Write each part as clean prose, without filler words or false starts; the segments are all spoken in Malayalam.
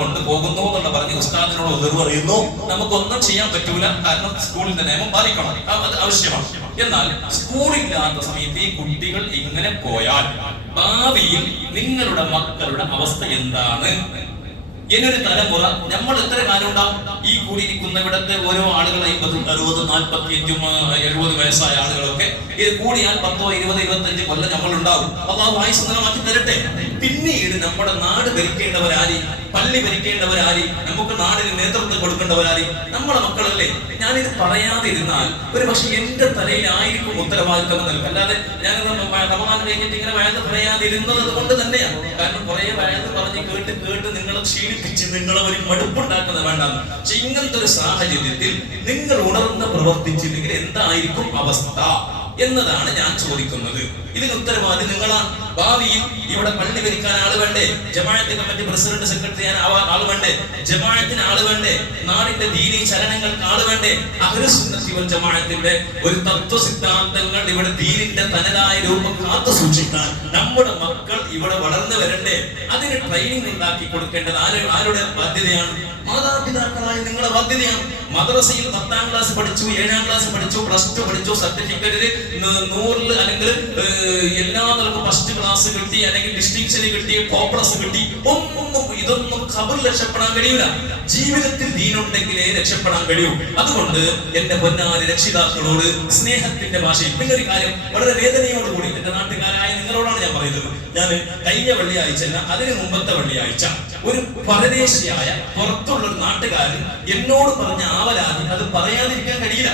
കൊണ്ട് പോകുന്നു എന്നുള്ള പറഞ്ഞ് ഉസ്താദിനോട് എതിർ പറയുന്നു. നമുക്കൊന്നും ചെയ്യാൻ പറ്റൂല, കാരണം സ്കൂളിന്റെ നിയമം പാലിക്കണം, അത് ആവശ്യമാണ്. എന്നാൽ സ്കൂളില്ലാത്ത സമയത്ത് ഈ കുട്ടികൾ ഇങ്ങനെ പോയാൽ ഭാവിയിൽ നിങ്ങളുടെ മക്കളുടെ അവസ്ഥ എന്താണ്? ഇനിയൊരു തലമുറ നമ്മൾ എത്ര കാലം ഉണ്ടാവും? ഈ കൂടിയിരിക്കുന്ന ഇവിടുത്തെ ഓരോ ആളുകൾ 50, 60, 45, 70 വയസ്സായ ആളുകളൊക്കെ ഇത് കൂടിയാൽ 10, 20, 25 കൊല്ലം നമ്മൾ ഉണ്ടാവും. അള്ളാഹു ആയുസ്സ് നിലമാക്കി തരട്ടെ. പിന്നീട് നമ്മുടെ നാട് ഭരിക്കേണ്ടവരാരി, പള്ളി ഭരിക്കേണ്ടവരാരി, നമുക്ക് നാടിന് നേതൃത്വം കൊടുക്കേണ്ടവരാരി നമ്മുടെ മക്കളല്ലേ. ഞാനിത് പറയാതിരുന്നാൽ ഒരു പക്ഷെ എന്റെ തലയിലായിരിക്കും ഉത്തരവാദിത്തം നൽകും. അല്ലാതെ ഞാൻ റമദാൻ കഴിഞ്ഞിട്ട് ഇങ്ങനെ വയന്ന് പറയാതിരുന്നത് കൊണ്ട് തന്നെയാണ്. കാരണം കുറെ വയന്ന് പറഞ്ഞ് കേട്ട് നിങ്ങളെ ക്ഷീണിപ്പിച്ച് നിങ്ങളെ ഒരു മടുപ്പുണ്ടാക്കുന്നത് വേണ്ടാന്ന്. പക്ഷെ ഇങ്ങനത്തെ ഒരു സാഹചര്യത്തിൽ നിങ്ങൾ ഉണർന്ന് പ്രവർത്തിച്ചില്ലെങ്കിൽ എന്തായിരിക്കും അവസ്ഥ എന്നതാണ് ഞാൻ ചോദിക്കുന്നത്. ഇതിന് ഉത്തരവാദി നിങ്ങളാണ്. ഭാവിയിൽ ഇവിടെ പള്ളി ഭരിക്കാൻ ആള് വേണ്ടേ? ജമാഅത്ത് കമ്മിറ്റി പ്രസിഡന്റ് സെക്രട്ടറി ആള് വേണ്ടേ? ജമാഅത്തിന് ആള് വേണ്ടേ? നാടിന്റെ ദീനി ചലനങ്ങൾക്ക് ആള് വേണ്ടേ? അഹ്ലുസ് സുന്നത്തി വൽ ജമാഅത്തിന്റെ ഒരു തത്വ സിദ്ധാന്തങ്ങൾ ഇവിടെ ദീനിന്റെ തനതായ രൂപം കാത്തു സൂക്ഷിക്കാൻ നമ്മുടെ മക്കൾ ഇവിടെ വളർന്നു വരണ്ടേ? അതിന് ട്രെയിനിങ് ഉണ്ടാക്കി കൊടുക്കേണ്ടത് ആരുടെ ബാധ്യതയാണ്? മാതാപിതാക്കളായ നിങ്ങളുടെ ബാധ്യതയാണ്. മദ്രസയിൽ 10ാം ക്ലാസ് പഠിച്ചു, 7ാം ക്ലാസ് പഠിച്ചു, +2 പഠിച്ചു, സർട്ടിഫിക്കറ്റിൽ 100 അല്ലെങ്കിൽ എല്ലാ നിലക്കും ഫസ്റ്റ് ക്ലാസ് കിട്ടി, അല്ലെങ്കിൽ ഡിസ്റ്റിങ്ഷൻ കിട്ടി, ടോപ്പ്ലസ് കിട്ടി, ഇതൊന്നും ഖബറിൽ രക്ഷപ്പെടാൻ കഴിയൂല. ജീവിതത്തിൽ ദീനുണ്ടെങ്കിലേ രക്ഷപ്പെടാൻ കഴിയൂ. അതുകൊണ്ട് എന്റെ പൊന്നാരി രക്ഷിതാക്കളോട് സ്നേഹത്തിന്റെ ഭാഷയിൽ പിന്നൊരു കാര്യം വളരെ വേദനയോടുകൂടി എന്റെ നാട്ടുകാരായ നിങ്ങളോടാണ് ഞാൻ പറയുന്നത്. ഞാൻ കഴിഞ്ഞ വെള്ളിയാഴ്ച അല്ല, അതിന് മുമ്പത്തെ വെള്ളിയാഴ്ച ഒരു പരദേശിയായ പുറത്തുള്ള ഒരു നാട്ടുകാരൻ എന്നോട് പറഞ്ഞ ആവലാതി അത് പറയാതിരിക്കാൻ കഴിയില്ല.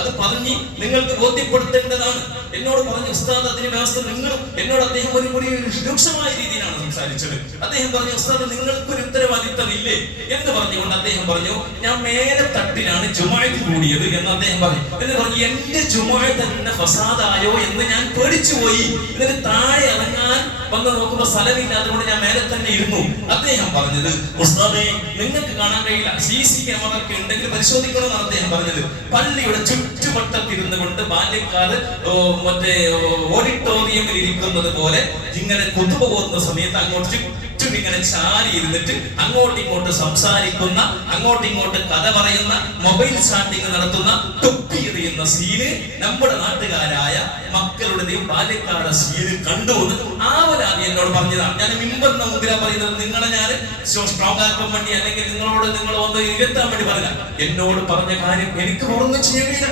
അത് പറഞ്ഞ് നിങ്ങൾക്ക് ബോധ്യപ്പെടുത്തേണ്ടതാണ്. എന്നോട് പറഞ്ഞ ഉസ്താദ് അതിന് വ്യവസ്ഥ നിങ്ങളും എന്നോട് അദ്ദേഹം ഒരു രൂക്ഷമായ രീതിയിലാണ് സംസാരിച്ചത്. അദ്ദേഹം പറഞ്ഞു, ഉസ്താദ് നിങ്ങൾക്കൊരു ഉത്തരവാദിത്തം ഇല്ലേ എന്ന് പറഞ്ഞുകൊണ്ട് അദ്ദേഹം പറഞ്ഞു, ഞാൻ മേലെ തട്ടിലാണ് ജുമുഅത്ത് കൂടിയത് എന്ന് അദ്ദേഹം പറഞ്ഞു. എന്ന് പറഞ്ഞു, എന്റെ ജുമുഅത്ത് തന്നെ ഫസാദായോ എന്ന് ഞാൻ പേടിച്ചുപോയി. ഇതിന് താഴെ ഇറങ്ങാൻ വന്ന് നോക്കുമ്പോൾ സ്ഥലമില്ലാത്തതുകൊണ്ട് ഞാൻ മേലെ തന്നെ ഇരുന്നു. അദ്ദേഹം പറഞ്ഞത്, ഉസ്താദേ നിങ്ങൾക്ക് കാണാൻ കഴിയില്ല, CC ക്യാമറ ഒക്കെ ഉണ്ടെങ്കിൽ പരിശോധിക്കണമെന്നാണ് അദ്ദേഹം പറഞ്ഞത്. പള്ളിയുടെ ചുറ്റുവട്ടത്തിരുന്നു കൊണ്ട് ബാല്യക്കാർ മറ്റേ ഓഡിറ്റോറിയമിൽ ഇരിക്കുന്നത് പോലെ ഇങ്ങനെ കുത്തുബ പോകുന്ന സമയത്ത് അങ്ങോട്ട് ചുറ്റും ഇങ്ങനെ ചാരി ഇരുന്നിട്ട് അങ്ങോട്ടും ഇങ്ങോട്ട് സംസാരിക്കുന്ന, അങ്ങോട്ടും ഇങ്ങോട്ട് കഥ പറയുന്ന, മൊബൈൽ ചാറ്റിംഗ് നടത്തുന്ന, തൊപ്പി എറിയുന്ന സീന് നമ്മുടെ നാട്ടുകാരായ മക്കളുടെയും ബാല്യക്കാരുടെ സീന് കണ്ടു എന്ന് ആവലാതി എന്നോട് പറഞ്ഞതാണ്. ഞാൻ മിമ്പറിന് മുമ്പിലാണ് പറയുന്നത്. നിങ്ങളെ ഞാൻ സ്ട്രോങ് ആക്കാൻ വേണ്ടി അല്ലെങ്കിൽ നിങ്ങൾ വന്ന് ഇരുത്താൻ വേണ്ടി പറഞ്ഞ എന്നോട് പറഞ്ഞ കാര്യം എനിക്ക് ഓർമ്മ ചെയ്യാൻ കഴിയില്ല.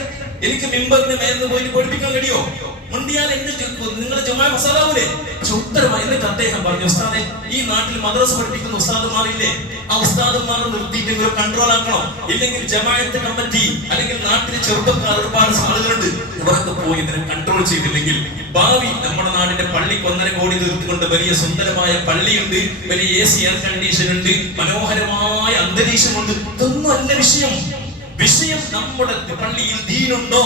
എനിക്ക് മിമ്പറിന് മേലിന്ന് പോയിട്ട് പഠിപ്പിക്കാൻ കഴിയോ? മുണ്ടിയാൽ നിങ്ങൾ ജമാഅ ഫസാദാവൂലേ? പക്ഷെ ഉത്തരമായി എന്നിട്ട് അദ്ദേഹം പറഞ്ഞു, ഉസ്താദെ ഈ നാട്ടിൽ മദ്രസ പഠിപ്പിക്കുന്ന ഉസ്താദുമാരില്ലേ, ആ ഉസ്താദുമാരെ നിർത്തിയിട്ട് ഒരു കൺട്രോൾ ആക്കണോ? ഇല്ലെങ്കിൽ ജമാഅത്ത് കമ്മിറ്റി അല്ലെങ്കിൽ നാട്ടിലെ ചെറുപ്പക്കാർ ഒരുപാട് ആളുകളുണ്ട്, ഇവരൊക്കെ പോയി ഇതിനെ കൺട്രോൾ ചെയ്തില്ലെങ്കിൽ ഭാവി നമ്മുടെ നാടിന്റെ പള്ളിക്ക് 1.5 കോടി തീർത്തുകൊണ്ട് വലിയ സുന്ദരമായ പള്ളിയുണ്ട്, വലിയ AC എയർ കണ്ടീഷൻ ഉണ്ട്, മനോഹരമായ അന്തരീക്ഷമുണ്ട്. ഇതൊന്നും അല്ല വിഷയം. വിഷയം നമ്മുടെ പള്ളിയിൽ ദീനുണ്ടോ?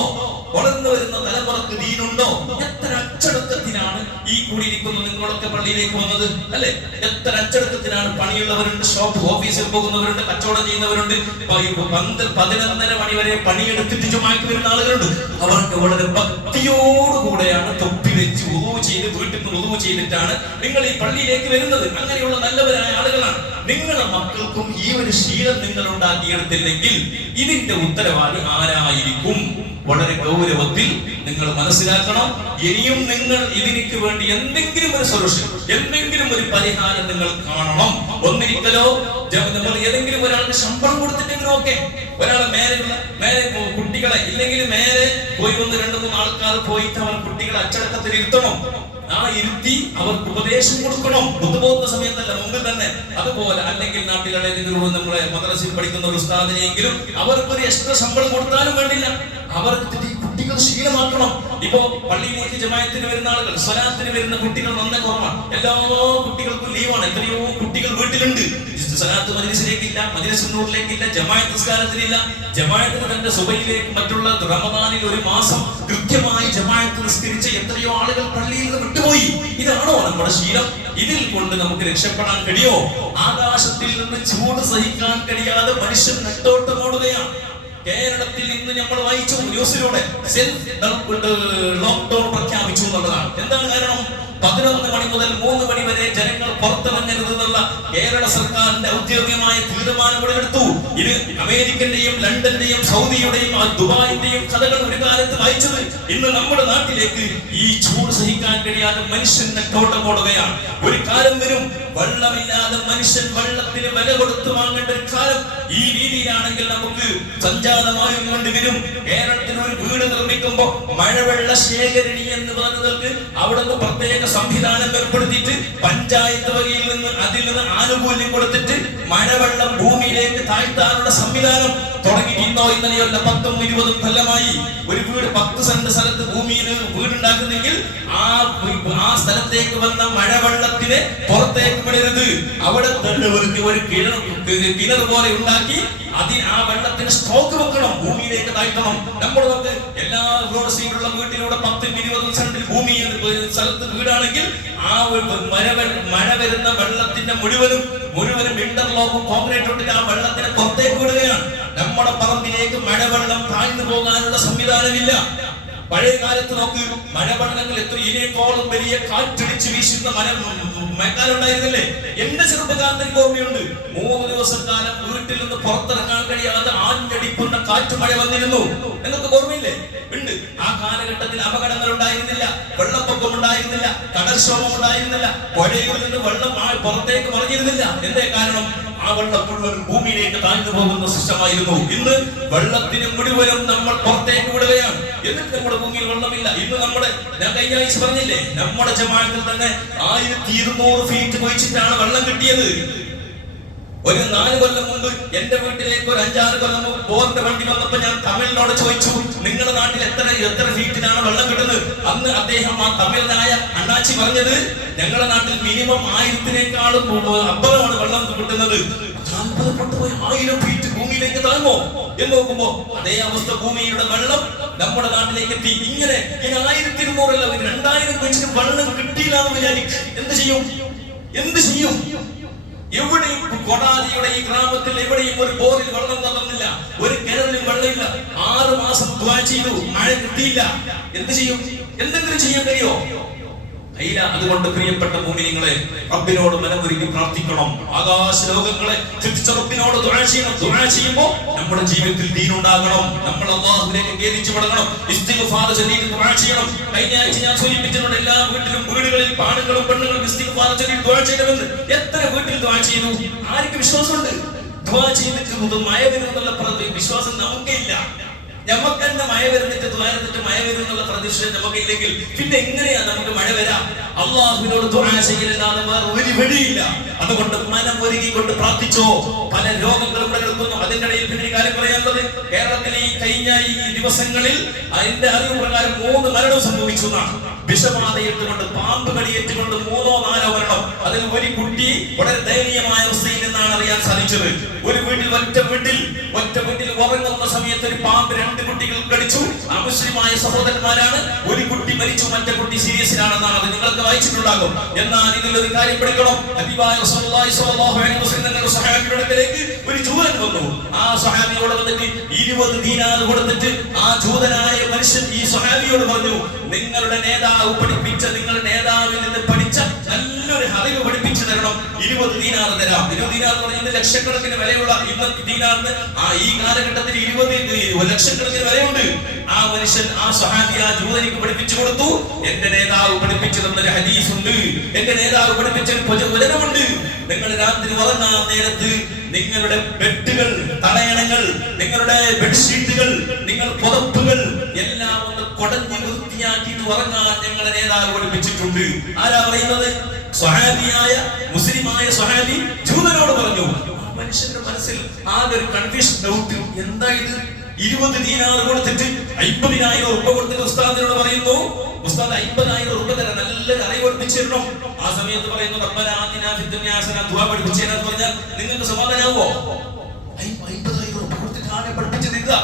വളർന്നു വരുന്ന തലമുറക്ക് ദീനുണ്ടോ? എത്ര അച്ചടക്കത്തിനാണ് ഈ കൂടിയിരിക്കുന്ന നിങ്ങളൊക്കെ പള്ളിയിലേക്ക് വന്നത് അല്ലെ? എത്ര അച്ചടക്കത്തിനാണ് പണിയുള്ളവരുണ്ട്, ഷോപ്പ് ഓഫീസിൽ പോകുന്നവരുണ്ട്, കച്ചവടം ചെയ്യുന്നവരുണ്ട്, 11:30 മണി വരെ പണിയെടുത്തിട്ട് ജുമാക്ക് വരുന്ന ആളുകളുണ്ട്. അവർക്ക് വളരെ ഭക്തിയോടുകൂടെയാണ് തൊപ്പി വെച്ച് ഉദു ചെയ്ത് വീട്ടിൽ നിന്ന് ഉദു ചെയ്തിട്ടാണ് നിങ്ങൾ ഈ പള്ളിയിലേക്ക് വരുന്നത്. അങ്ങനെയുള്ള നല്ലവരായ ആളുകളാണ്. നിങ്ങളുടെ മക്കൾക്കും ഈ ഒരു ശീലം നിങ്ങൾ ഉണ്ടാക്കിയെടുത്തില്ലെങ്കിൽ ഇതിന്റെ ഉത്തരവാദി ആരായിരിക്കും? വളരെ ഗൗരവത്തിൽ നിങ്ങൾ മനസ്സിലാക്കണം. ഇനിയും നിങ്ങൾ ഇതിനു വേണ്ടി എന്തെങ്കിലും ഒരു സൊല്യൂഷൻ, എന്തെങ്കിലും ഒരു പരിഹാരം നിങ്ങൾ കാണണം. ഒന്നിരിക്കലോ നമ്മൾ ഏതെങ്കിലും ഒരാൾക്ക് ശമ്പളം കൊടുത്തിട്ടെങ്കിലും ഓക്കെ, ഒരാളെ മേലെ കുട്ടികളെ ഇല്ലെങ്കിൽ മേലെ പോയി 1-2-3 ആൾക്കാർ പോയിട്ട് അവർ കുട്ടികളെ അച്ചടക്കത്തിൽ ഇരുത്തണം. ആ ഇരുത്തി അവർക്ക് ഉപദേശം കൊടുക്കണം. ബുദ്ധിമുട്ടുന്ന സമയത്തല്ല, മുമ്പിൽ തന്നെ. അതുപോലെ അല്ലെങ്കിൽ നാട്ടിലെ നമ്മളെ മദ്രസയിൽ പഠിക്കുന്ന ഒരു ഉസ്താദിനെങ്കിലും അവർക്കൊരു എക്സ്ട്രാ ശമ്പളം കൊടുത്താലും വേണ്ടില്ല, അവർക്ക് കുട്ടികൾ ശീലമാക്കണം. ഇപ്പോ പള്ളിയിലേക്ക് ജമാഅത്തിന് വരുന്ന ആളുകൾ, സ്വലാത്തിന് വരുന്ന കുട്ടികൾ നന്നേ കുറവാണ്. എല്ലാ കുട്ടികൾക്കും ലീവാണ്. എത്രയോ കുട്ടികൾ വീട്ടിലുണ്ട്. സ്വലാത്ത് മജ്‌ലിസിലേക്കില്ല, മജ്‌ലിസ് നൂറിലേക്കില്ല, ജമാഅത്ത് നിസ്കാരത്തിനില്ല. ജമാഅത്തിന് തന്റെ സുബഹിയിലേക്ക് മറ്റുള്ള റമദാനിൽ 1 മാസം കൃത്യമായി ജമാഅത്ത് നിസ്കരിച്ച എത്രയോ ആളുകൾ പള്ളിയിൽ നിന്ന് വിട്ടുപോയി. ഇതാണോ നമ്മുടെ ശീലം? ഇതിൽ കൊണ്ട് നമുക്ക് രക്ഷപ്പെടാൻ കഴിയോ? ആകാശത്തിൽ നിന്ന് ചൂട് സഹിക്കാൻ കഴിയാതെ മനുഷ്യൻ നെട്ടോട്ടമോടുകയാണ്. കേരളത്തിൽ ഇന്ന് നമ്മൾ വായിച്ചു ന്യൂസിലൂടെ ലോക്ക്ഡൌൺ പ്രഖ്യാപിച്ചു എന്നുള്ളതാണ്. എന്താണ് കാരണം? 11 മണി മുതൽ 3 മണി വരെ ജനങ്ങൾ പുറത്തിറങ്ങരുത് എന്നുള്ള കേരള സർക്കാരിന്റെ ഔദ്യോഗികമായ തീരുമാനമെടുത്തു. ഇത് അമേരിക്കന്റെയും ലണ്ടന്റെയും സൗദിയുടെയും ദുബായിന്റെയും കഥകൾ ഒരു കാലത്ത് വായിച്ചത് ഇന്ന് നമ്മുടെ നാട്ടിലേക്ക് ഈ ചൂട് സഹിക്കാൻ കഴിയാതെ മനുഷ്യൻ നെട്ടോട്ടം ഓടുകയാണ്. ഒരു കാലം വരും വെള്ളമില്ലാതെ മനുഷ്യൻ വെള്ളത്തിന് വില കൊടുത്തു വാങ്ങേണ്ട ഒരു കാലം. ഈ രീതിയിലാണെങ്കിൽ നമുക്ക് സഞ്ജാതമായും കൊണ്ടുവരും. കേരളത്തിന് ഒരു വീട് നിർമ്മിക്കുമ്പോൾ മഴവെള്ള ശേഖരണി എന്ന് പറഞ്ഞവർക്ക് അവിടെ നിന്ന് പ്രത്യേക സംവിധാനം ഏർപ്പെടുത്തിയിട്ട് പഞ്ചായത്ത് വകയിൽ നിന്ന് അതിൽ നിന്ന് ആനുകൂല്യം കൊടുത്തിട്ട് മഴവെള്ളം ഭൂമിയിലേക്ക് താഴ്ത്താനുള്ള സംവിധാനം തുടങ്ങിയിരുന്നോ? ഇന്നലെയല്ല, 10-20 കൊല്ലമായി. ഒരു വീട് 10 സെന്റ് സ്ഥലത്ത് ഭൂമിയിൽ വീടുണ്ടാക്കുന്നെങ്കിൽ ആ സ്ഥലത്തേക്ക് വന്ന മഴവെള്ളത്തിനെ പുറത്തേക്ക് വിടരുത്. അവിടെ ഒരു കിണർ പോലെ ഉണ്ടാക്കി ആ വെള്ളത്തിന് സ്റ്റോക്ക് വെക്കണം, ഭൂമിയിലേക്ക് താഴ്ത്തണം. നമ്മൾ നമുക്ക് എല്ലാ റോഡ് സൈഡിലുള്ള വീട്ടിലൂടെ 10-20 സെന്റിൽ ഭൂമി സ്ഥലത്ത് വീടാണെങ്കിൽ ആ മഴ വരുന്ന വെള്ളത്തിന്റെ മുഴുവനും ഇന്റർലോക്കും കോൺക്രീറ്റ് ഇട്ടിട്ട് ആ വെള്ളത്തിനെ പുറത്തേക്ക് വിടുകയാണ്. നമ്മുടെ പറമ്പിലേക്ക് മഴവെള്ളം താഴ്ന്നു പോകാനുള്ള സംവിധാനമില്ല. പഴയ കാലത്ത് നോക്ക്, മഴവെള്ളങ്ങൾ എത്ര ഇതിനേക്കാളും വലിയ കാറ്റടിച്ച് വീശുന്ന മഴക്കാലം ഉണ്ടായിരുന്നില്ലേ? എന്റെ ചെറുപ്പകാലത്ത് എനിക്ക് ഓർമ്മയുണ്ട്, 3 ദിവസക്കാലം വീട്ടിൽ നിന്ന് പുറത്തിറങ്ങാൻ കഴിയാതെ ആഞ്ഞടിക്കുന്ന കാറ്റ് മഴ വന്നിരുന്നു. നിങ്ങൾക്ക് ഓർമ്മയില്ലേ? ഉണ്ട്. ആ കാലഘട്ടത്തിൽ അപകടങ്ങൾ ഉണ്ടായിരുന്നില്ല, വെള്ളപ്പൊക്കം ഉണ്ടായിരുന്നില്ല, കടൽക്ഷോഭം ഉണ്ടായിരുന്നില്ല, പുഴയിൽ നിന്ന് വെള്ളം പുറത്തേക്ക് മറിഞ്ഞിരുന്നില്ല. എന്തേ കാരണം? ആ വെള്ളം മുഴുവൻ ഭൂമിയിലേക്ക് താഴ്ന്നു പോകുന്ന സിസ്റ്റമായിരുന്നു. ഇന്ന് വെള്ളത്തിന് മുഴുവനും നമ്മൾ പുറത്തേക്ക് വിടുകയാണ്. എന്നിട്ട് നമ്മുടെ ഭൂമിയിൽ വെള്ളമില്ല. ഇന്ന് ഞാൻ കഴിഞ്ഞ ആഴ്ച പറഞ്ഞില്ലേ, നമ്മുടെ ജമാഅത്തിൽ തന്നെ 1200 ഫീറ്റ് കുഴിച്ചിട്ടാണ് വെള്ളം കിട്ടിയത്. ഒരു 4 കൊല്ലം മുമ്പ് എന്റെ വീട്ടിലേക്ക് ഒരു 5-6 കൊല്ലം മുമ്പ് ബോറിന്റെ വണ്ടി വന്നപ്പോ ഞാൻ തമിഴിനോട് ചോദിച്ചു, നിങ്ങളുടെ നാട്ടിൽ എത്ര ഫീറ്റിനാണ് വെള്ളം കിട്ടുന്നത്? അന്ന് അദ്ദേഹം, ആ തമിഴനായ അണ്ണാച്ചി പറഞ്ഞത്, ഞങ്ങളുടെ നാട്ടിൽ മിനിമം 1000-നേക്കാളും അപ്പുറമാണ് വെള്ളം കിട്ടുന്നത്. 1000 ഫീറ്റ് ഭൂമിയിലേക്ക് താഴ്മോ എന്ന് നോക്കുമ്പോ അതേ അവസ്ഥ, ഭൂമിയുടെ വെള്ളം നമ്മുടെ നാട്ടിലേക്ക് എത്തി. ഇങ്ങനെ 1200 അല്ല, 2000 വെച്ചിട്ട് വെള്ളം കിട്ടിയില്ല എന്ന് വിചാരിക്കും. എന്ത് ചെയ്യും? എവിടെയും കൊടാലിയുടെ ഈ ഗ്രാമത്തിൽ എവിടെയും ഒരു ബോറിൽ വെള്ളം തന്നില്ല, ഒരു കിണറിലും വെള്ളമില്ല. 6 മാസം ദുആ ചെയ്തു, മഴ കിട്ടിയില്ല. എന്ത് ചെയ്യും? എന്തെങ്കിലും ചെയ്യാൻ കഴിയോ? ഇല്ല. അതുകൊണ്ട് പ്രിയപ്പെട്ട മുഅ്മിനീങ്ങളെ, റബ്ബിനോട് മനമൊരുക്കി പ്രാർത്ഥിക്കണം. ആകാശ ലോകങ്ങളെ സൃഷ്ടിച്ച റബ്ബിനോട് ദുആ ചെയ്യണം. ദുആ ചെയ്യുമ്പോൾ നമ്മുടെ ജീവിതത്തിൽ ദീൻ ഉണ്ടാകണം. നമ്മൾ അല്ലാഹുവിലേക്ക് ഖേദിച്ചു മടങ്ങണം. ഇസ്തിഗ്ഫാർ ചൊല്ലി ദുആ ചെയ്യണം. കഴിഞ്ഞ ആഴ്ച ഞാൻ സൂചിപ്പിച്ചിട്ടുണ്ട്, എല്ലാ വീടുകളിൽ ആണുങ്ങളും പെണ്ണുങ്ങളും ഇസ്തിഗ്ഫാർ ചൊല്ലി ദുആ ചെയ്യണമെന്ന്. എത്ര വീട്ടിൽ ദുആ ചെയ്തു? ആർക്ക് വിശ്വാസമുണ്ട്? ദുആ ചെയ്തിട്ട് മഴ വരുമെന്നുള്ള വിശ്വാസം നമുക്കില്ല. നമുക്ക് തന്നെ മഴ വരുന്നിട്ട് ദ്വാരത്തിട്ട് മഴ വരും എന്നുള്ള പ്രതീക്ഷ നമുക്കില്ലെങ്കിൽ പിന്നെ എങ്ങനെയാ നമുക്ക് മഴ വരാം? അള്ളാഹുവിനോട് ദുആ ചെയ്യലല്ലാതെ വേറെ ഒരു വഴിയില്ല. അതുകൊണ്ട് മനം ഒരുക്കിക്കൊണ്ട് പ്രാർത്ഥിച്ചോ. പല രോഗങ്ങളും കിടക്കുന്നു. അതിന്റെ ഇടയിൽ പിന്നെ കാര്യം പറയാനുള്ളത്, കേരളത്തിൽ ഈ കഴിഞ്ഞ ഈ ദിവസങ്ങളിൽ അതിന്റെ അറിവ് പ്രകാരം 3 മരണം സംഭവിച്ചു എന്നാണ്. വിഷബാധയിട്ടുകൊണ്ട്, പാമ്പ് കടിയേറ്റുകൊണ്ട് 3-4 മരണം. അതിൽ ഒരു കുട്ടി വളരെ ദയനീയമായ അവസ്ഥയിൽ നിന്നാണ് അറിയാൻ സാധിച്ചത്. ഒരു വീട്ടിൽ ഒറ്റ വീട്ടിൽ ഉറങ്ങുന്ന സമയത്ത് ഒരു പാമ്പ് 2 കുട്ടികൾ കടിച്ചു. അമുസ്ലിമായ സഹോദരന്മാരാണ്. ഒരു കുട്ടി മരിച്ചു, മറ്റേ കുട്ടി സീരിയസിലാണെന്നാണ്. അത് നിങ്ങൾക്ക് വായിച്ചിട്ടുണ്ടാകും. എന്നാൽ ഇതിലൊരു കാര്യം പഠിക്കണം. ഹബീബായ റസൂലുള്ളാഹി സ്വല്ലല്ലാഹു അലൈഹി വസല്ലം എന്ന സ്വഹാബിയുടെ അടുക്കലേക്ക് ഒരു ജൂതൻ വന്നു. ആ സ്വഹാബിയോട് വന്നിട്ട് 20 ദീനാർ കൊടുത്തിട്ട് ആ ജൂതനായ മനുഷ്യൻ ഈ സ്വഹാബിയോട് പറഞ്ഞു, നിങ്ങളുടെ നേതാവ് പഠിപ്പിച്ച, നിങ്ങളുടെ നേതാവിൽ നിന്ന് പഠിച്ച നല്ലൊരു അറിവ് പഠിപ്പിച്ചു തരണം. 20 ദീനാർ തരാം. 20 ദീനാർ എന്ന് പറഞ്ഞാൽ ലക്ഷക്കണക്കിന് വിലയുള്ള ഇന്നത്തെ ദീനാറിന് ഈ കാലഘട്ടത്തിൽ 20 ലക്ഷക്കണക്കിന് വിലയുണ്ട്. ആ മനുഷ്യൻ, ആ സ്വഹാബി ആ ജൂതനിക്ക് പഠിപ്പിച്ചു കൊടുത്തു. എന്റെ നേതാവ് പഠിപ്പിച്ചു തന്നൊരു ഹദീസ് ഉണ്ട്, എന്റെ നേതാവ് പഠിപ്പിച്ചൊരു വചനമുണ്ട്. നിങ്ങൾ രാത്രി ഉറങ്ങാൻ നേരത്ത് നിങ്ങളുടെ ബെഡുകൾ, തടയണങ്ങൾ, നിങ്ങളുടെ ബെഡ്ഷീറ്റുകൾ, നിങ്ങൾ പുതപ്പുകൾ എല്ലാം ഒന്ന് കുടഞ്ഞ് വൃത്തിയാക്കിയിട്ട് ഉറങ്ങാൻ ഞങ്ങളുടെ നേതാവ് പഠിപ്പിച്ചിട്ടുണ്ട്. ആരാ പറയുന്നത്? സ്വഹാബിയായ മുസ്ലിമായ സ്വഹാബി ജൂതനോട് പറഞ്ഞു. മനുഷ്യന്റെ മനസ്സിൽ ആകെ ഒരു കൺഫ്യൂഷൻ, ഡൗട്ട്. എന്താ ഇത്? 20 ദീനാർ കൊടുത്തിട്ട് 50,000 രൂപ കൊടുത്തിട്ട് ഉസ്താദിനോട് പറയുന്നു, ഉസ്താദ് 50,000 രൂപ തരാൻ നല്ല അറിവ് പഠിപ്പിച്ചിരുന്നു. ആ സമയത്ത് പറയുന്നു, റബ്ബനാ ആതിനാ ഫിദ് ദുനിയാ ഹസന, ദുആ പഠിപ്പിച്ചേരാന്ന് പറഞ്ഞാൽ നിങ്ങൾക്ക് സമാധാനാവോ? 50,000 രൂപ കൊടുത്തിട്ട് ആരെ പഠിപ്പിച്ചു നിൽക്കുക?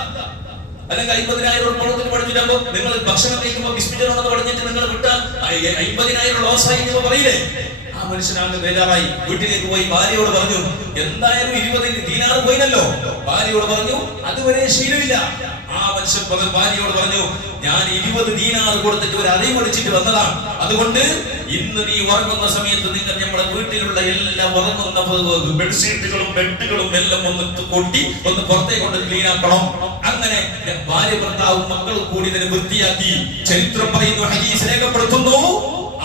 അല്ലെങ്കിൽ 50,000 രൂപ കൊടുത്തിട്ട് പഠിച്ചിട്ടാകുമ്പോ നിങ്ങൾ ഭക്ഷണം കഴിക്കുമ്പോൾ ബിസ്മില്ലാഹ് എന്ന് പറഞ്ഞിട്ട് നിങ്ങൾ വിട്ടാൽ 50,000 ലോസ് ആയി എന്ന് പറയില്ലേ? ആ മനുഷ്യനാകെ ബേജാറായി. വീട്ടിലേക്ക് പോയി ഭാര്യയോട് പറഞ്ഞു, എന്തായാലും 20 ദീനാർ പോയിനല്ലോ. ഭാര്യയോട് പറഞ്ഞു, അതുവരെ ശീലമില്ല. ആ മനുഷ്യൻ ഭാര്യയോട് പറഞ്ഞു, ഞാൻ 20 ദീനാർ കൊടുത്തിട്ട് ഒരു അറിവ് പഠിച്ചിട്ട് വന്നതാണ്. അതുകൊണ്ട് ഇന്ന് നീ ഉറങ്ങുന്ന സമയത്ത് നിങ്ങൾ നമ്മുടെ വീട്ടിലുള്ള എല്ലാ ഉറങ്ങുന്ന ബെഡ്ഷീറ്റുകളും ബെഡുകളും എല്ലാം ഒന്ന് കൊട്ടി ഒന്ന് പുറത്തേക്ക് കൊണ്ട് ക്ലീൻ ആക്കണം. അങ്ങനെ ഭാര്യ ഭർത്താവും മക്കളും കൂടി ഇതിനെ വൃത്തിയാക്കി. ചരിത്രം പറയുന്നു, ഹദീസ് രേഖപ്പെടുത്തുന്നു,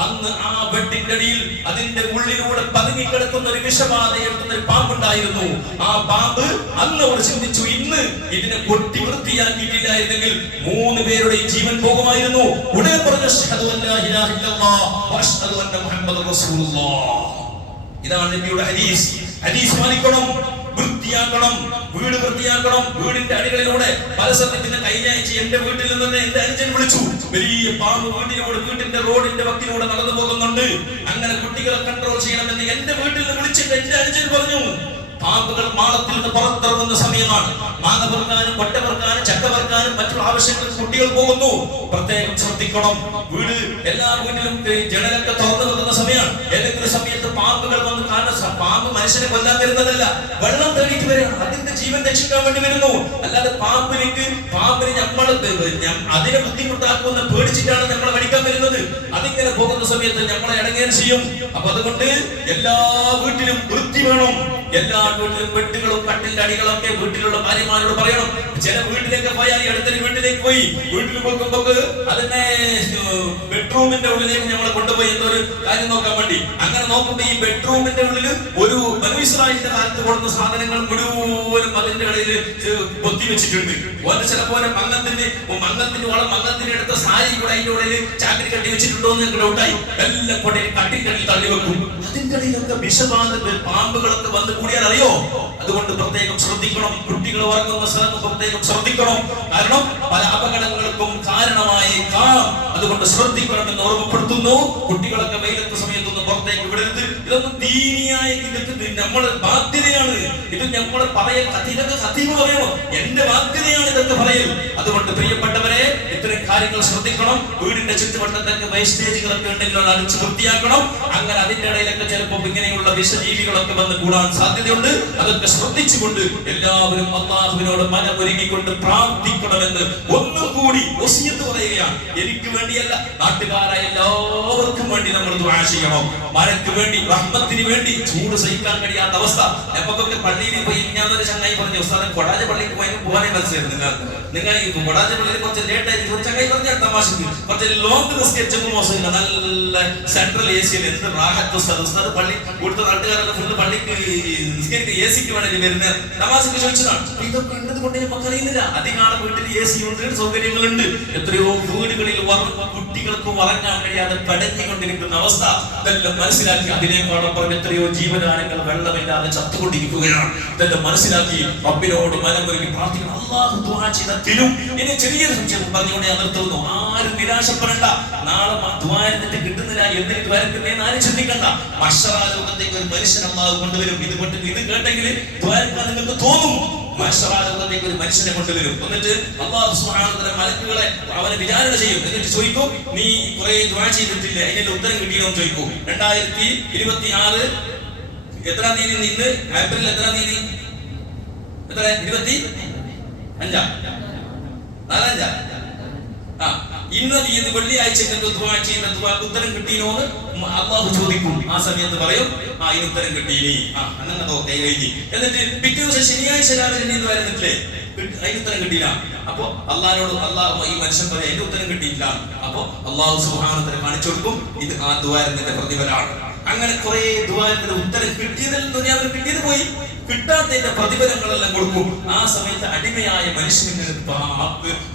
അന്ന് ആ ബെഡിന്റെ അടിയിൽ അതിന്റെ ഉള്ളിലൂടെ പതുങ്ങിക്കിടക്കുന്ന ഒരു വിഷബാധയെടുക്കുന്ന ഒരു പാമ്പുണ്ടായിരുന്നു. ആ പാമ്പ് അന്ന് അവർ ചിന്തിച്ചു, ഇന്ന് ഇതിനെ കൊട്ടി വൃത്തിയാക്കിയിട്ടില്ലായിരുന്നെങ്കിൽ 3 പേരുടെയും ജീവൻ പോകുമായിരുന്നു. ഉടനെ പറഞ്ഞു, അശ്ഹദു അല്ലാ ഇലാഹ ഇല്ലല്ലാഹ് വഅശ്ഹദു അന്ന മുഹമ്മദർ റസൂലുള്ളാഹ്. ഇതാണ് നബിയുടെ ഹദീസ്. ഹദീസ് മാനിക്കണം, വൃത്തിയാക്കണം, വീട് വൃത്തിയാക്കണം. വീടിന്റെ അടികളിലൂടെ പല സ്ഥലത്തിന് കഴിഞ്ഞ ആഴ്ച എന്റെ വീട്ടിൽ നിന്ന് എന്റെ അനുജൻ വിളിച്ചു, വലിയ പാമ്പ് വീട്ടിലൂടെ വീട്ടിന്റെ റോഡിന്റെ വക്കിലൂടെ നടന്നു പോകുന്നുണ്ട്, അങ്ങനെ കുട്ടികളെ കൺട്രോൾ ചെയ്യണമെന്ന് എന്റെ വീട്ടിൽ നിന്ന് വിളിച്ചിട്ട് എന്റെ അനുജൻ പറഞ്ഞു. പാമ്പുകൾ മാളത്തിൽ നിന്ന് പുറത്തിറങ്ങുന്ന സമയമാണ്. മാങ്ങ പെറുക്കാനും കൊട്ട പെറുക്കാനും ചക്ക പെറുക്കാനും മറ്റുള്ള ആവശ്യങ്ങൾക്ക് കുട്ടികൾ പോകുന്നു. പ്രത്യേകം ശ്രദ്ധിക്കണം. വീട് എല്ലാ വീട്ടിലും ജനലൊക്കെ തുറന്നു വെക്കുന്ന സമയമാണ്. ഏതെങ്കിലും സമയത്ത് പാമ്പുകൾ വന്ന് കാണുന്ന പാമ്പ് മനുഷ്യനെ കൊല്ലാൻ വരുന്നതല്ല, വെള്ളം തേടിയിട്ട് വരിക, അതിന്റെ ജീവൻ രക്ഷിക്കാൻ വേണ്ടി വരുന്നു. അല്ലാതെ പാമ്പിന് നമ്മൾ അതിനെ ബുദ്ധിമുട്ടാക്കുമെന്ന് പേടിച്ചിട്ടാണ് നമ്മളെ കടിക്കാൻ വരുന്നത്. അതിങ്ങനെ പോകുന്ന സമയത്ത് നമ്മളെ ഇടങ്ങേൻ ചെയ്യും. അപ്പൊ അതുകൊണ്ട് എല്ലാ വീട്ടിലും വൃത്തി വേണം. എല്ലാ വീട്ടിലും ബെഡുകളും കട്ടിലിന്റെ അടികളൊക്കെ വീട്ടിലുള്ള ഭാര്യമാരോട് പറയണം. ചില വീട്ടിലേക്ക് പോയാൽ അടുത്തൊരു വീട്ടിലേക്ക് പോയി വീട്ടിൽ പോകുമ്പോ അതിനെ ബെഡ്റൂമിന്റെ ഉള്ളിലേക്ക് നമ്മളെ കൊണ്ടുപോയി എന്തൊരു കാര്യം നോക്കാൻ വേണ്ടി. അങ്ങനെ നോക്കുമ്പോ ഈ ബെഡ്റൂമിന്റെ ഉള്ളിൽ ഒരു ബനുഇസ്രായേലിന്റെ കാലത്ത് കൊടുക്കുന്ന സാധനങ്ങൾ മുഴുവനും അതിന്റെ ഇടയിൽ പൊത്തി വെച്ചിട്ടുണ്ട്. ഓരോ ചിലപ്പോ മങ്ങത്തിന്റെ വളം മങ്ങത്തിന് എടുത്ത സാരി കൂടെ അതിന്റെ ഉള്ളിൽ ചാക്കരി കെട്ടി വെച്ചിട്ടുണ്ടോ എന്ന് ഞങ്ങൾക്ക് ഡൗട്ടായി. എല്ലാം കൊണ്ടേ കട്ടിന്റെ അടിയിൽ തള്ളി വെക്കും. അതിന്റെ ഇടയിലൊക്കെ വിഷബാധകൾ പാമ്പുകളൊക്കെ വന്ന് കൂടിയാൽ അറിയോ. അതുകൊണ്ട് പ്രത്യേകം ശ്രദ്ധിക്കണം. കുട്ടികൾ ഉറങ്ങുന്ന സ്ഥലത്ത് പ്രത്യേകം ശ്രദ്ധിക്കണം. കാരണം പല അപകടങ്ങൾക്കും കാരണമായേക്കാം. അതുകൊണ്ട് ശ്രദ്ധിക്കണമെന്ന് ഓർമ്മപ്പെടുത്തുന്നു. കുട്ടികളൊക്കെ വെയിലത്തെ സമയത്തൊന്നും പുറത്തേക്ക് വിടരുത്. ഇതൊന്നും ദീനിയായ ഇതൊക്കെ നമ്മുടെ ബാധ്യതയാണ്. ഇത് നമ്മൾ പറയൽ ഇതൊക്കെ സത്യം പറയണം. എന്റെ ബാധ്യതയാണ് ഇതൊക്കെ പറയൽ. അതുകൊണ്ട് പ്രിയപ്പെട്ടവരെ, ഇത്തരം കാര്യങ്ങൾ ശ്രദ്ധിക്കണം. വീടിന്റെ ചുറ്റുവട്ടത്തൊക്കെ വേസ്റ്റേജുകളൊക്കെ ഉണ്ടെങ്കിൽ അത് അടിച്ചു വൃത്തിയാക്കണം. അങ്ങനെ അതിന്റെ ഇടയിലൊക്കെ ചിലപ്പോൾ ഇങ്ങനെയുള്ള വിഷജീവികളൊക്കെ വന്ന് കൂടാൻ സാധ്യതയുണ്ട്. അതൊക്കെ ശ്രദ്ധിച്ചുകൊണ്ട് എല്ലാവരും അല്ലാഹുവിനോട് മനമൊരുങ്ങിക്കൊണ്ട് പ്രാർത്ഥിക്കണമെന്ന് ഒന്നും കൂടി വസിയത്ത് പറയുകയാണ്. എനിക്ക് വേണ്ടിയല്ല, നാട്ടുകാരായ എല്ലാവർക്കും വേണ്ടി നമ്മൾ ദുആ ചെയ്യണം. മഴയ്ക്ക് വേണ്ടി, റഹ്മത്തിന് വേണ്ടി. ചൂട് സഹിക്കാൻ കഴിയാത്ത അവസ്ഥ. നമുക്കൊക്കെ പള്ളിയിൽ പോയി ഞാനൊരു ചങ്ങായി പറഞ്ഞു, ഉസ്താദ് കൊടാജ പള്ളിക്ക് പോകാനേ മനസ്സിലായിരുന്നു. നിങ്ങൾ ഈ കൊടാജ പള്ളിയിൽ കുറച്ച് ലേറ്റ് ആയിട്ട് ചങ്ങായി പറഞ്ഞ തമാശക്ക് കുറച്ച് ലോങ് നിസ്കരിച്ചൊന്നും മോശമില്ല. നല്ല സെൻട്രൽ ഏസിയിൽ എന്ത് റാഹത്ത് ഉസ്താദ് പള്ളി കൂടുതൽ നാട്ടുകാരൊക്കെ ഫുള്ള് പള്ളിക്ക് നിസ്കരിക്കുക ഏസിക്ക് വേണ്ടി വരുന്ന തമാശക്ക് ചോദിച്ചതാണ്. ഇതൊക്കെ ഉള്ളത് കൊണ്ട് നമുക്ക് അറിയുന്നില്ല. അധികാല വീട്ടിൽ AC ഉണ്ട്, സൗകര്യങ്ങളുണ്ട്. എത്രയോ വീടുകളിൽ കുട്ടികൾക്ക് ഉറങ്ങാൻ കഴിയാതെ പടഞ്ഞുകൊണ്ടിരിക്കുന്ന അവസ്ഥ. ഇതെല്ലാം മനസ്സിലാക്കി അതിനേക്കാളപ്പുറം എത്രയോ ജീവജാലങ്ങൾ വെള്ളമില്ലാതെ ചത്തുകൊണ്ടിരിക്കുകയാണ്. ഇതെല്ലാം മനസ്സിലാക്കി റബ്ബിനോട് മനമൊരുക്കി പ്രാർത്ഥിക്കണം. അല്ലാഹു ദുആ ചെയ്തതിലും ഇനി ചെറിയൊരു സംശയം പറഞ്ഞുകൊണ്ട് ഞാൻ നിർത്തുന്നു. ആരും നിരാശപ്പെടേണ്ട. നാളെ ദുആ എന്നിട്ട് കിട്ടുന്നില്ല എന്നിട്ട് വരക്കുന്നതെന്ന് ആരും ചിന്തിക്കണ്ട. മഹ്ശറാ ലോകത്തേക്ക് ഒരു മനുഷ്യൻ അല്ലാഹു കൊണ്ടുവരും. ഇത് കേട്ടെങ്കിൽ ദുആ നിങ്ങൾക്ക് തോന്നും. മഹ്ശറാ ലോകത്തേക്ക് ഒരു മനുഷ്യനെ കൊണ്ടുവരും. എന്നിട്ട് അല്ലാഹു സുബ്ഹാനഹു വ തആല മലക്കുകളെ അവനെ വിചാരണ ചെയ്യും. എന്നിട്ട് ചോദിക്കും, നീ കുറെ ദുആ ചെയ്തിട്ടില്ല, അതിന്റെ ഉത്തരം കിട്ടിയോ എന്ന് ചോദിക്കും. 2026 എത്രാം തീയതി? ഇന്ന് ഏപ്രിൽ എത്രാം തീയതി? എത്ര? 25 4 ഇന്ന തീയതി വെള്ളിയാഴ്ച ദുആ ചെയ്യുന്ന ദുആക്ക് ഉത്തരം കിട്ടിയോന്ന് അല്ലാഹു ചോദിക്കും. ആ സമയത്ത് പറയും, ഇതിന് ഉത്തരം കിട്ടിയിനി, അങ്ങനെ നോക്കേ കഴിഞ്ഞു. എന്നിട്ട് പിറ്റേ ദിവസം ശനിയാഴ്ച രാവിലെ നീ വരുന്നില്ലേ, അതിന് ഉത്തരം കിട്ടിയില്ല. അപ്പൊ അള്ളാഹിനോട് അള്ളാഹു ഈ മനുഷ്യൻ പറയും, അതിന്റെ ഉത്തരം കിട്ടിയില്ല. അപ്പൊ അല്ലാഹു സുബ്ഹാനഹു വ തആല കാണിച്ചു കൊടുക്കും, ഇത് ആ ദുആന്റെ പ്രതിഫലമാണ്. അങ്ങനെ കുറെ ദുആന്റെ ഉത്തരം കിട്ടിയതിൽ ദുനിയാവിൽ കിട്ടിയത് പോയി, കിട്ടാത്തതിന്റെ പ്രതിഫലങ്ങളെല്ലാം കൊടുക്കും. ആ സമയത്ത് അടിമയായ മനുഷ്യന്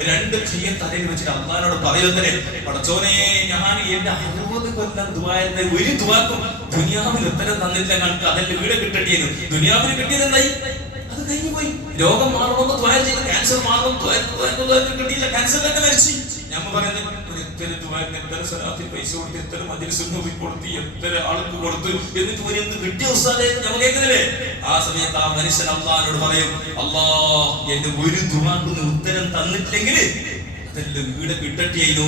2 കയ്യെ തലയിൽ വെച്ചിട്ട് അള്ളാഹിനോട് പറയുന്നതിനെ, പടച്ചോനെ, ഞാൻ എന്റെ 60 കൊല്ലം ദുആന്റെ ഒരു ദുആക്കും ദുനിയാവിൽ ഉത്തരം തന്നില്ല, കണക്ക് അതെല്ലാം വീട് കിട്ടേണ്ടിയത്. ദുനിയാവിൽ കിട്ടിയത് എന്തായി? അത് കഴിഞ്ഞു പോയി. രോഗം മാറണമെന്ന് ദുആ ചെയ്ത് ക്യാൻസർ മാറണം കിട്ടിയില്ല, ക്യാൻസർ തന്നെ മരിച്ചു. ഞമ്മ പറയുന്നത് എത്ര സലാത്തിൽ പൈസ കൊടുത്ത്, എത്ര മജ്‌ലിസിൽ കൊടുത്ത്, എത്ര ആൾക്ക് കൊടുത്ത്, എന്നിട്ട് ഒരു എന്ത് കിട്ടിയ ഉസ്താദേ ഞമ്മ കേൾക്കുന്നില്ലേ? ആ സമയത്ത് ആ മനുഷ്യൻ അള്ളാഹിനോട് പറയും, അല്ലാഹ് എന്റെ ഒരു ദുആക്ക് ഉത്തരം തന്നിട്ടില്ലെങ്കിൽ അടുത്തെല്ലാം വീട് കിട്ടട്ടിയല്ലോ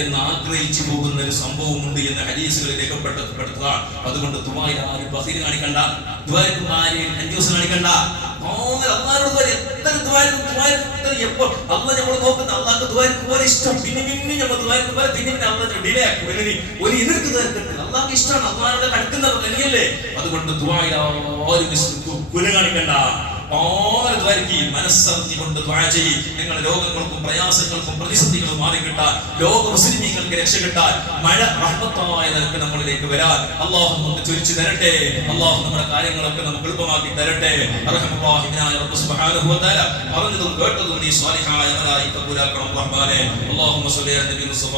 എന്ന് ആഗ്രഹിച്ചു പോകുന്ന ഒരു സംഭവമുണ്ട് എന്ന് ഹദീസുകളിൽ രേഖപ്പെടുത്തുക. അതുകൊണ്ട് ദുആയിൽ ആരും ബഖീൽ കാണിക്കണ്ട, ദുആയിൽ ആരും കഞ്ചൂസ് കാണിക്കണ്ട. അള്ളാഹുവിനോട് എത്ര ദുആയിൽ എപ്പോ അള്ളാഹ് നമ്മൾ നോക്കുന്ന അള്ളാഹ്ക്ക് ദുആയിൽ പോലെ ഇഷ്ടം. പിന്നെ നമ്മൾ ദുആയിൽ പോലെ പിന്നെ അള്ളാഹ് ഡിലേ ആക്കും. ഒരു എതിർക്ക് തീർക്കട്ടെ അള്ളാഹ്ക്ക് ഇഷ്ടമാണ്, അള്ളാഹുനോട് അടുക്കുന്ന തന്നെയല്ലേ. അതുകൊണ്ട് ദുആയിൽ ആരും കുല കാണിക്കണ്ട. മനസ്സറിഞ്ഞുകൊണ്ട് ദുആ ചെയ്യ്. നിങ്ങളുടെ രോഗങ്ങൾക്കും പ്രയാസങ്ങൾക്കും പ്രതിസന്ധികളും മാറിക്കിട്ടാൻ, ലോക മുസ്ലിമീങ്ങൾക്ക് രക്ഷകിട്ടാൻ, മഴ റഹ്മത്തായ നിലക്ക് നമ്മളിലേക്ക് വരാൻ അല്ലാഹു നമുക്ക് ചൊരിച്ചു തരട്ടെ. അല്ലാഹു നമ്മുടെ കാര്യങ്ങളൊക്കെ നമുക്ക് എളുപ്പമാക്കി തരട്ടെ. റഹ്മത്തുള്ളാഹിനായ റബ്ബ് സുബ്ഹാനഹു വ തആല പറഞ്ഞതും കേട്ടതും നീ സ്വാലിഹായ അമലായി കബൂലാക്കണം റഹ്മാനേ. അല്ലാഹുമ്മ സ്വല്ലി അലാ നബി മുസ്തഫ